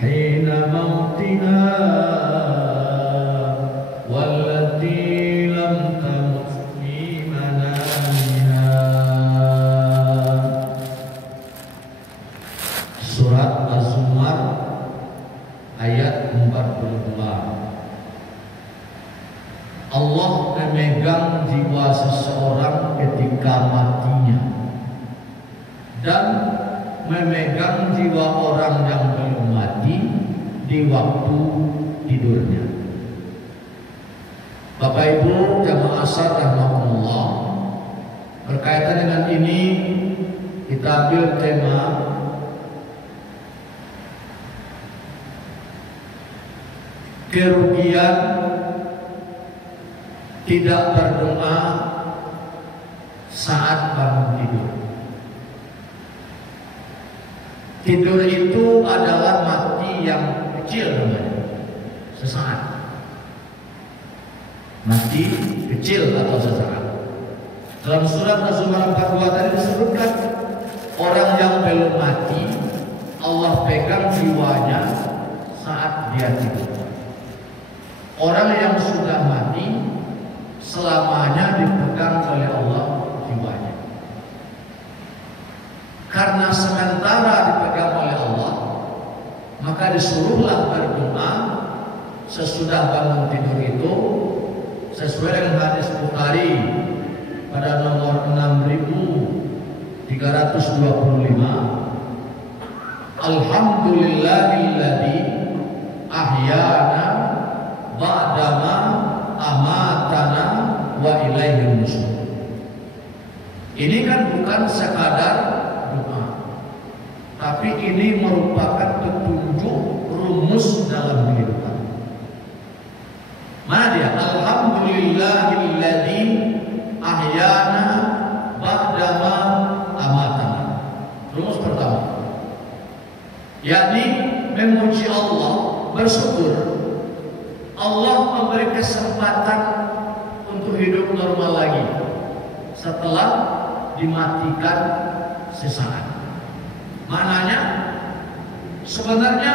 hina mautiha wallati lam tamut fi manamiha. Surat Az-Zumar ayat 42. Allah memegang jiwa seseorang ketika matinya dan memegang jiwa orang yang belum mati di waktu tidurnya. Bapak Ibu jamaah asar rahmatullah, berkaitan dengan ini kita ambil tema kerugian tidak berdoa saat bangun tidur. Tidur itu adalah mati yang kecil namanya, sesaat. Mati kecil atau sesaat. Dalam surat Az-Zumar 42 tadi disebutkan orang yang belum mati Allah pegang jiwanya saat dia tidur. Orang yang sudah mati selamanya dipegang oleh Allah jiwanya. Karena sementara dipegang oleh Allah, maka disuruhlah berdoa sesudah bangun tidur itu sesuai dengan hadis Bukhari pada nomor 6325. Alhamdulillahilladzi ahyana ba'dama amatana wa ilaihin nusyur. Ini kan bukan sekadar doa, tapi ini merupakan petunjuk rumus dalam kehidupan. Mana dia? Alhamdulillahilladzi ahyana ba'dama amatana. Rumus pertama, yakni memuji Allah, bersyukur Allah memberi kesempatan untuk hidup normal lagi setelah dimatikan sesaat. Maknanya sebenarnya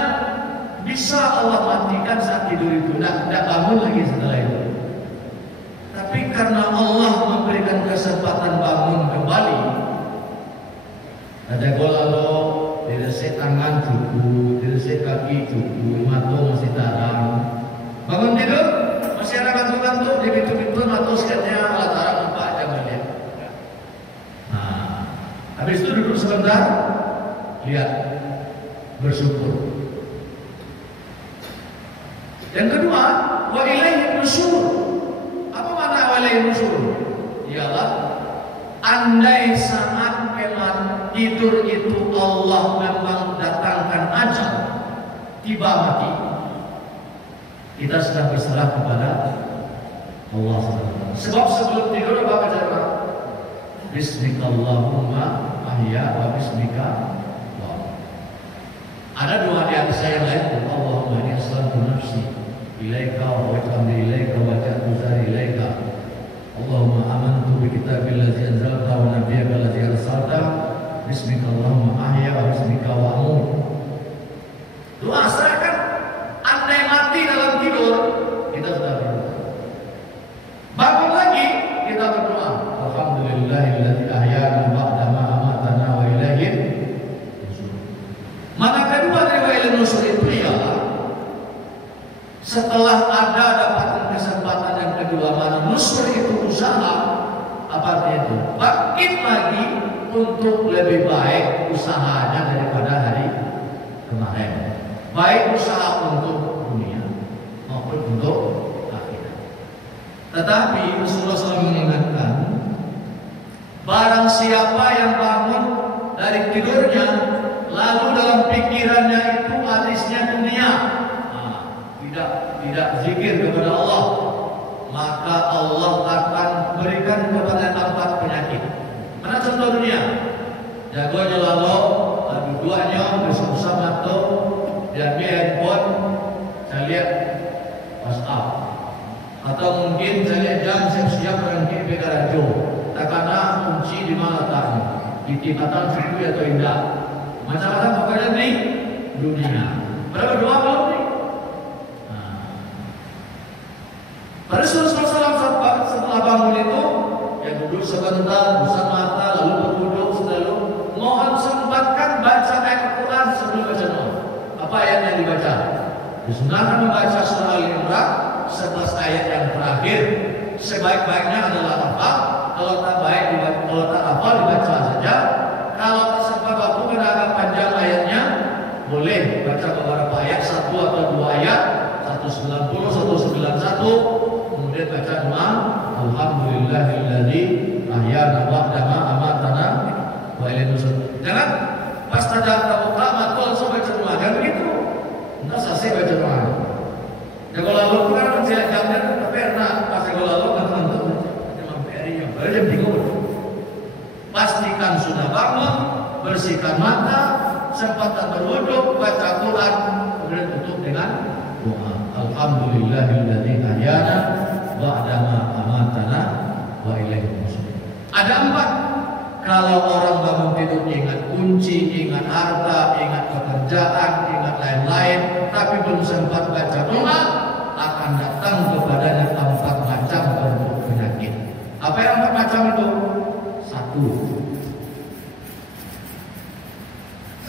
bisa Allah matikan saat tidur itu, tidak bangun lagi setelah itu. Tapi karena Allah memberikan kesempatan bangun kembali, ada golalo, diresek tangan cukup, diresek kaki cukup, mata masih tarang. Bangun tidur, masih ada kantuk-kantuk di pintu-pintu atau sekatnya lataran apa aja melihat. Nah, habis itu duduk sebentar, lihat, bersyukur. Yang kedua, wa ilaihin nusyur. Apa makna wa ilaihin nusyur? Ialah andai saat memang tidur itu Allah memang datangkan ajal, tiba mati, kita sudah berserah kepada Allah. Sebab sebelum tidur apa baca doa? Bismikallahumma ahya wa bismika wa. Ada dua hadis saya yang lain. Allahumma inni aslamtu nafsi ilaika wa wajjahtu ilaika wa ja'tu zari ilaika. Allahumma amantu bi kitabillazi anzalta wa nabiyyika allazi arsalta. Bismikallahumma ahya wa bismika wa amut. Doa serahkan. Andai mati dalam tidur, kita sudah berdoa. Bangun lagi, kita berdoa. Alhamdulillahilladzi ahyana ba'da ma amatana wa ilaihin nusyur. Maka kedua dari wa ilaihin nusyur itu ialah setelah ada dapatkan kesempatan yang kedua, mana nusyur itu usaha, apa artinya itu? Bangkit lagi untuk lebih baik usahanya daripada hari kemarin. Baik usaha untuk dunia maupun untuk akhirat. Tetapi Rasulullah SAW mengingatkan, barang siapa yang bangun dari tidurnya lalu dalam pikirannya itu hadisnya dunia, tidak zikir kepada Allah, maka Allah akan berikan kepada tempat penyakit. Mana contoh dunia? Jagonya lalu duanya bersama atau dan handphone, saya lihat WhatsApp, atau mungkin saya lihat jam siap-siap berangkat ke radio. Takana kunci di mana letaknya? Di tingkatan situ atau indah? Macam-macam pokoknya di dunia. Berapa doa belum nih? Pada Rasulullah SAW setelah bangun itu, ya duduk sebentar, busa mata, lalu berduduk, selalu mohon sempatkan baca ayat Al-Quran sebelum baca doa. Apa ayat yang dibaca? Disunahkan membaca surah Al-Imran 11 ayat yang terakhir. Sebaik-baiknya adalah apa? Kalau tak baik, kalau tak hafal dibaca saja. Kalau tersempat waktu karena agak panjang ayatnya, boleh baca beberapa ayat, 1 atau 2 ayat, 190, 191. Kemudian baca doa Alhamdulillahilladzi ahyana ba'da ma amatana wa ilaihi nusyur. Jangan pas tajam tabuka mati langsung baca doa. Jangan begitu. Enggak selesai baca doa. Ya kalau lalu kan masih jamnya tapi enak. Pas kalau lalu kan ngantuk. Sampai harinya baru jam 3. Pastikan sudah bangun, bersihkan mata, sempat berwudhu, baca Quran, kemudian tutup dengan doa. Alhamdulillahilladzi ahyana ba'da ma amatana wa ilaihi nusyur. Ada 4. Kalau orang bangun tidur ingat kunci, ingat harta, ingat pekerjaan, ingat lain-lain, tapi belum sempat baca doa, akan datang kepadanya 4 macam bentuk penyakit. Apa yang 4 macam itu?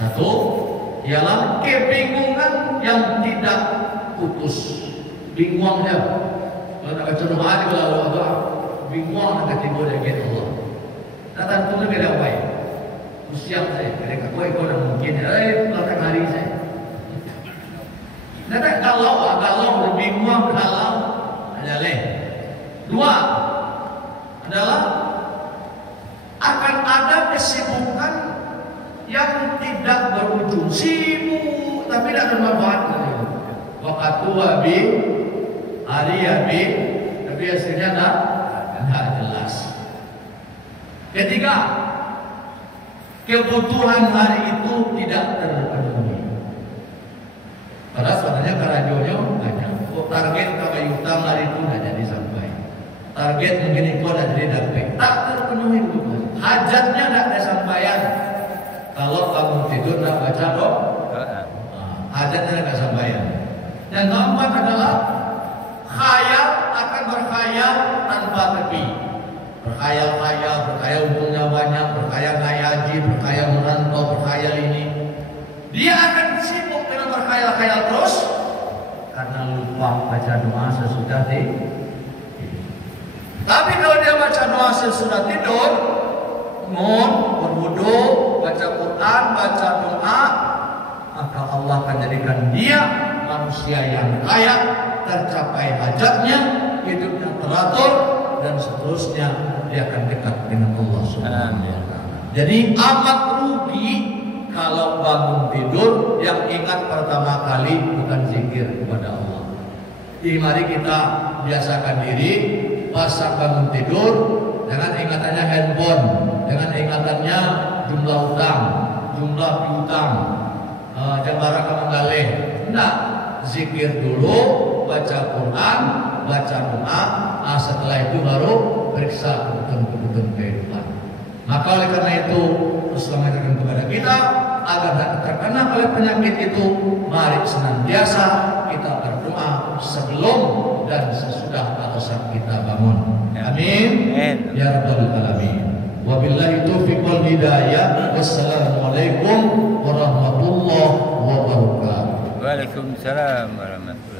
1 ialah kebingungan yang tidak putus. Bingungnya kalau nak baca doa di kalau doa bingung nak timbul dari Allah. Datang tu lebih baik. Usiap saya, mereka kau dah mungkin. Belakang hari saya. Nanti kalau bingung kalau ada leh. 2 adalah akan ada kesibukan yang tidak berujung, sibuk tapi tidak bermanfaat. Waktu habis, hari habis, tapi hasilnya tidak jelas. 3, kebutuhan hari itu tidak terpenuhi. Padahal sebenarnya karajonya banyak. Target kalau utang hari itu tidak jadi sampai. Target mungkin itu ada jadi dapat. Tak terpenuhi dulu. Hajatnya tidak ada sampaian. Kalau kamu tidur tidak baca doa, hajatnya tidak sampaian. Dan keempat adalah khayal akan berkhayal tanpa tepi. Berkhayal untungnya banyak, berkhayal ngaji, berkhayal merantau, berkhayal ini. Dia akan sibuk dengan berkhayal-khayal terus karena lupa baca doa sesudah tidur. Tapi kalau dia baca doa sesudah tidur, berwudu, baca Quran, baca doa, maka Allah akan jadikan dia manusia yang kaya, tercapai hajatnya, hidupnya teratur, dan seterusnya dia akan dekat dengan Allah Subhanahu wa Ta'ala. Jadi amat rugi kalau bangun tidur yang ingat pertama kali bukan zikir kepada Allah. Jadi mari kita biasakan diri pas bangun tidur, jangan ingatannya handphone, jangan ingatannya jumlah utang, jumlah piutang, jambara kamanggale. Enggak, zikir dulu, baca Quran, baca doa, setelah itu baru periksa kebutuhan kehidupan. Maka oleh karena itu Rasulullah mengajarkan kepada kita agar tidak terkena oleh penyakit itu, mari senantiasa kita berdoa sebelum dan sesudah atau saat kita bangun. Amin. Ya Rabbal Alamin. Wabillahi taufiq wal hidayah. Wassalamualaikum warahmatullahi wabarakatuh. Waalaikumsalam warahmatullahi wabarakatuh.